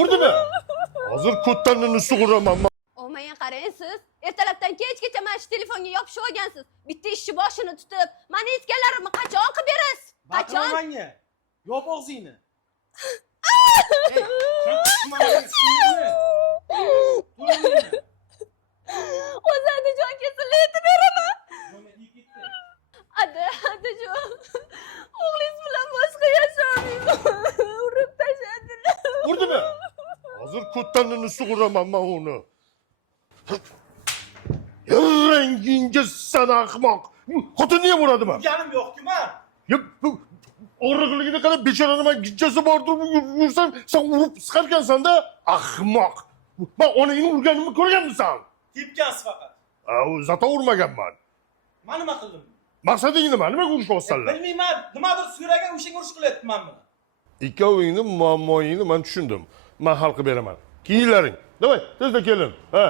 Urdimi? Hozir ko'ttanini sug'uraman. Olmaya qarang siz. Ertalabdan kechgacha mana shu telefonga yopishib olgansiz. Bitta ishchi boshini tutib, meni aytganlarimni qachon qilib berasiz? Qachon? Baqirmanga. Yop og'zingni. O'zi Adajon kesilib aytib beraman. Adajon. O'g'lingiz bilan boshqa yasholmayman. Urib tashladilar. Urdimi? Hozir ko'ttanini sug'uraman men uni. Rangingga san ahmoq. Xotin niye uradimi? Urganim yo'q-ku men. Ya bu og'riqligini qarab bechorani men gijjasi bordir yursam sen urib chiqarkansan-da, ahmoq. Men onangni urganimni ko'rganmisan? Tepgansiz faqat. Zato urmaganman. Men nima qildim? Maqsading nima? Nimaga urishyotsizlar? Bilmayman, nimadir so'ragan o'shanga urush qilyapman men buni. Ikkovingni muammoyingni men tushundim. Men hal qilib beraman. Kiyinlaring. Davay, tezda kelin. Ha.